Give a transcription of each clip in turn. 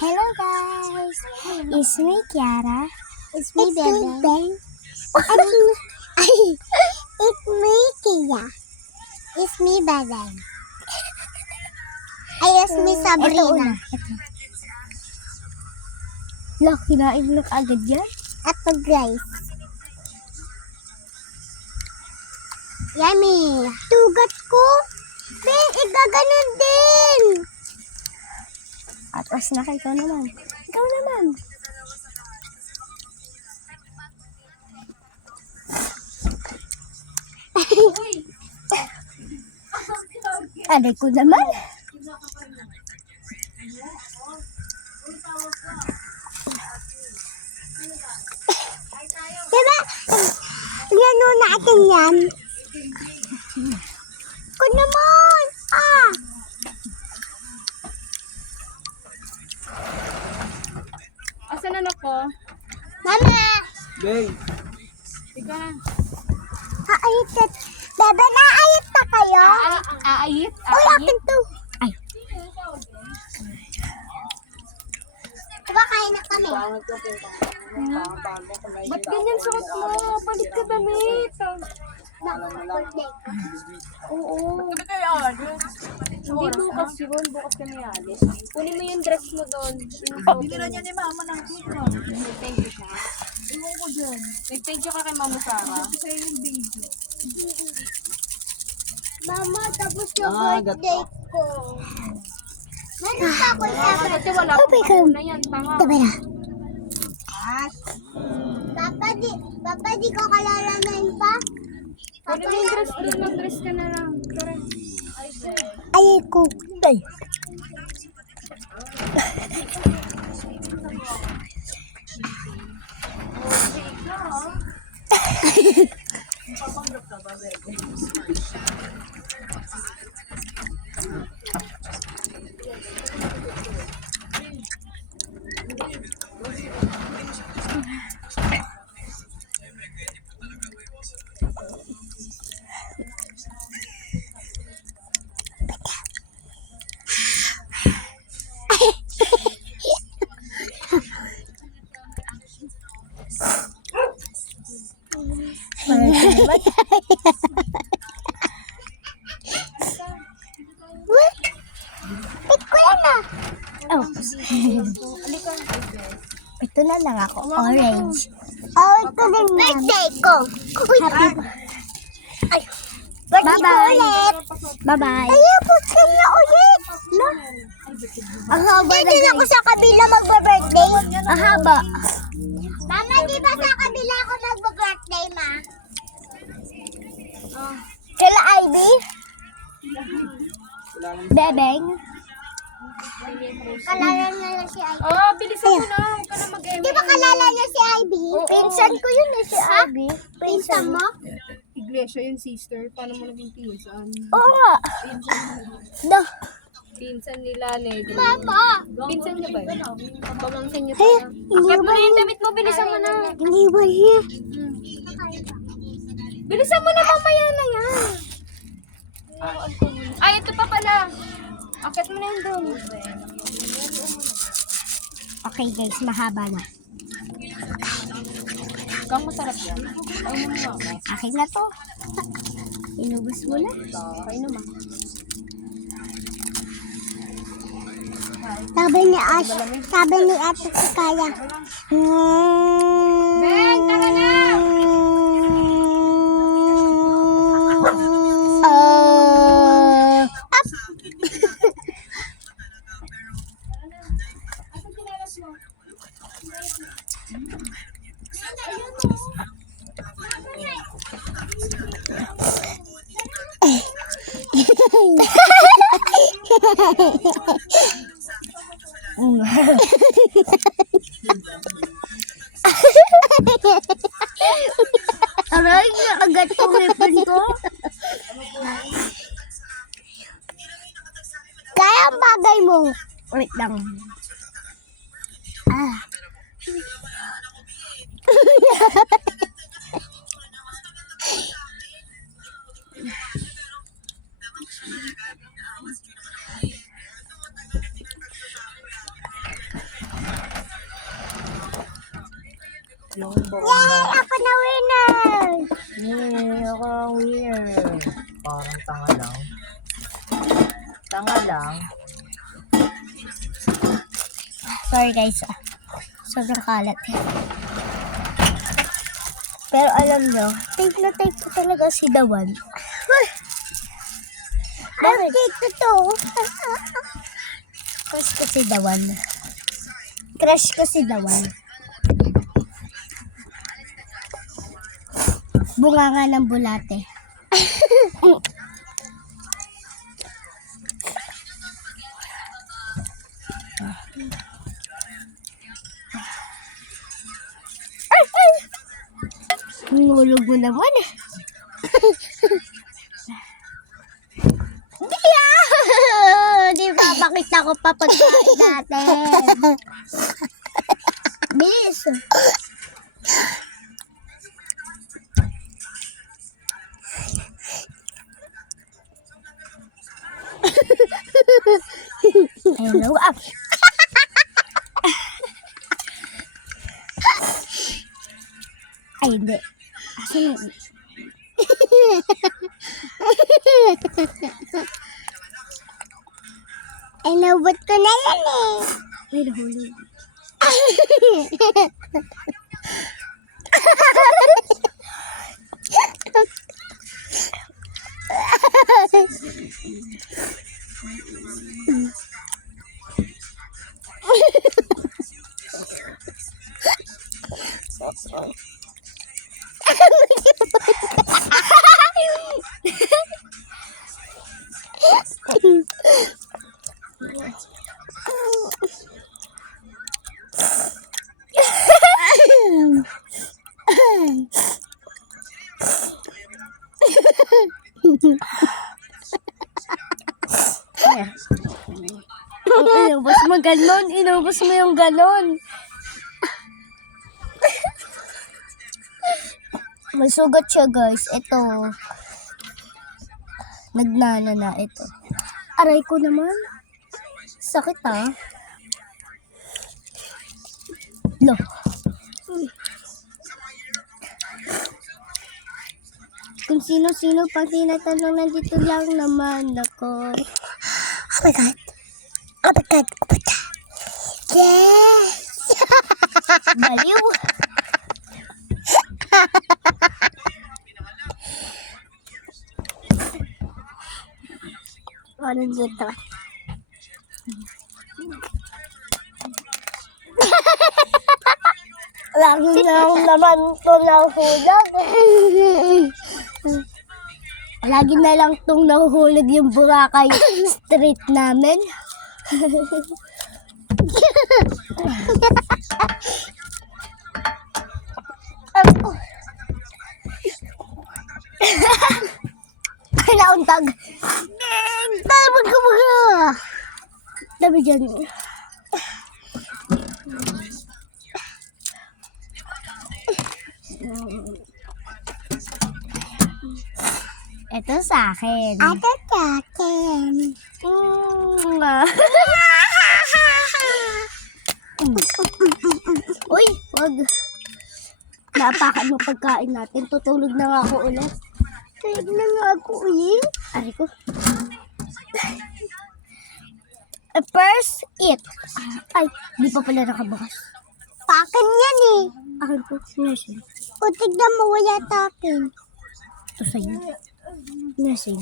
Hello guys, it's me Kiara. It's me, Bebe. It's me Kia. It's me, Bebe. Ay, it's me, Ito Sabrina. una. Look, kinain mo na agad yan? At the Grace. Yummy. Tugat ko. Ben, igaganon din. Atras na ka, ikaw naman. Ikaw naman. Aray ko naman. Diba? Gano natin yan. Ko naman. Asan ano ko? Mama. Bey, Ika na. Aayit ka. Bebe, naayit na kayo? Aayit? Uy, akin to. Ay. Diba kain na kami? Ba't ganyan suot mo? Palit ka damit. Birthday. Oo. Hindi kayo alis. Hindi bukas yun. Bukas kami alis. Kunin mo yung dress mo doon. Binila niya ni mama ng pizza. Nag-thank you siya. Iwan ko dyan. Nag-thank you ka kay Mama Sarah. Ito sa'yo yung video. Mama, tapos yung birthday ko. Meron pa ako isa. Kasi wala pa na yan. Tanga. Tabi na. Papa, di ko kalalanan pa. Kunin mo yung dress doon. Mag-dress ka na lang. Tara. Ayay ko. Ay. Ko yan na. Oh. Ito na lang ako. Orange. Oh, ito din birthday ko. Happy. Birthday ko Bye-bye. ulit. Bye-bye. Ayaw po sa'yo ulit. No? Ang haba na Hindi din ako guys. sa kabila magba-birthday. Ang haba. Mama, di ba sa kabila ako magba-birthday, ma? Kala Ivy? Bebeng? Kalala niya lang si Ivy. Oh, bilisan mo na. Huwag ka na mag-eme. Di ba kalala niya si Ivy? Oo. Pinsan ko yun eh, si Ivy. Pinsan mo? Iglesia yung sister. Paano mo naging pinsan? Oo nga. No. Pinsan nila, Negro. Mama! Pinsan niya ba yun? Pamangkin niya Hey, pa. Akit mo na yung damit mo. Bilisan mo na. Iniwan niya. Bilisan mo na, mamaya na yan. Ay, ito pa pala. Akit mo na yun doon. Okay guys, mahaba na. Kang masarap yan. Ay, mo nga. Akin na to. Inubos mo na. Ay naman. Sabi ni Ate si Kaya. Ben, tara na! Aray, nakagat ko weapon ko. Kaya ang bagay mo. Wait lang. Yung Yay! bomba. Ako na winner! Yay, ako ang winner. Parang tanga lang. Tanga lang. Sorry guys. Sobrang kalat. Pero alam nyo, type na type ko talaga si Dawan. Bakit? Dito to. Crush ko si Dawan. Crush ko si Dawan. Bunga nga ng bulate. Nulog mo naman. Di ba? Pakita ko pa pagkain natin. Bilis. Hello. Ay, hindi. Asan yun? Ay, nabot ko na yan eh. Ay, nahulog. Inubos mo galon. Inubos mo yung galon. May sugat siya guys. Ito. Nagnana na ito. Aray ko naman. Sakit ah. Lo. Kung sino-sino pang tinatanong, nandito lang naman ako. Oh my God. Oh my God. Oh my God. Yes! Baliw. Ano dito? Lagi na naman ito nahuhulog. Lagi na lang itong nahuhulog yung Boracay street namin. Ay, nauntag. Talabag ka mga. Dami dyan. Ito sa akin. Ate Chaken. Uy, wag. Naapakan mo pagkain natin. Tutulog na nga ako ulit. Tulog na nga ako ulit. Ari ko. First, eat. Ay, di pa pala nakabukas. Pakin yan eh. Akin po. Nursing. O tignan mo, wala takin. Ito sa'yo. Nursing.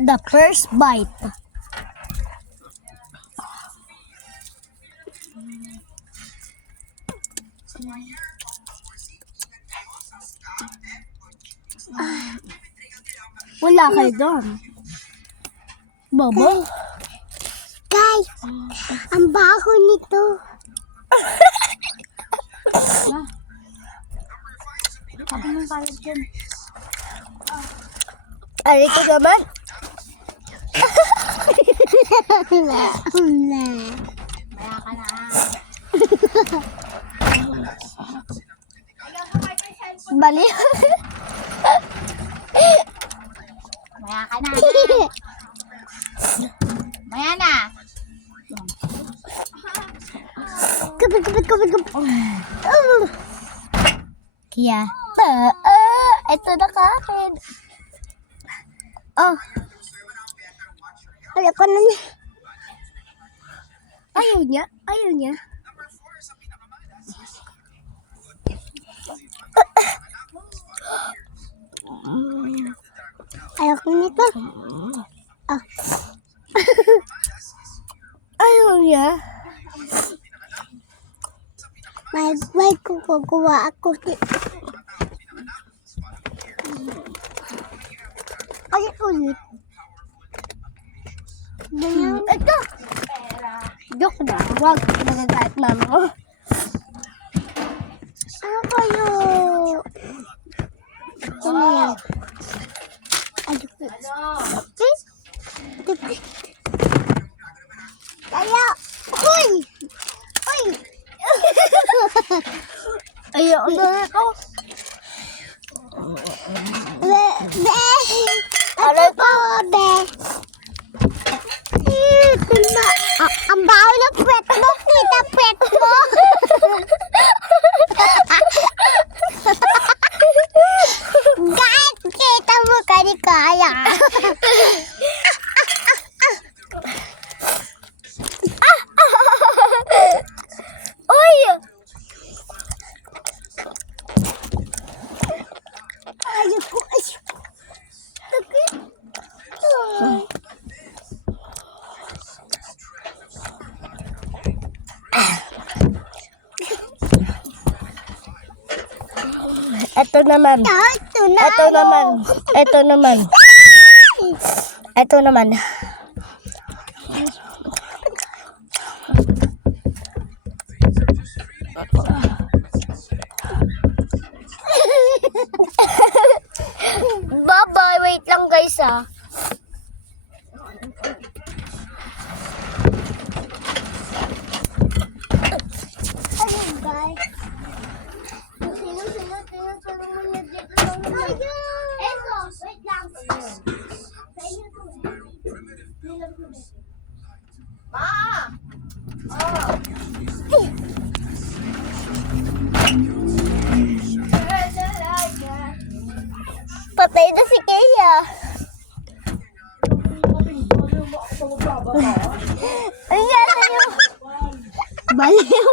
The first bite. Wala kayo doon. Bobo? Guys, ang baho nito. Ari ko naman. Bali. Maya ka na. Maya na. Kaya, ito na ka akin. Oh. Ayaw ko na niya. Ayaw niya. Ayaw niya. Ayaw ko nito. Ah. Ayaw niya. May kukuha ako. Ay, ulit. Ito. Joke na. Huwag. Nagagayat mama ko. Ano kayo? Ano yan? Kaya, huy! Huy! Ayaw na ito. Be! Ano po, be? Ang baho ng pwet mo, kita pwet mo. Kahit kita mo kaya. Uy! Ayaw ko. Sakit. Ito naman. Ito naman. Ito naman. Ito naman. Bye-bye. Wait lang guys ah. Ayun guys. Patay na si Kaya. Ayan, baliw.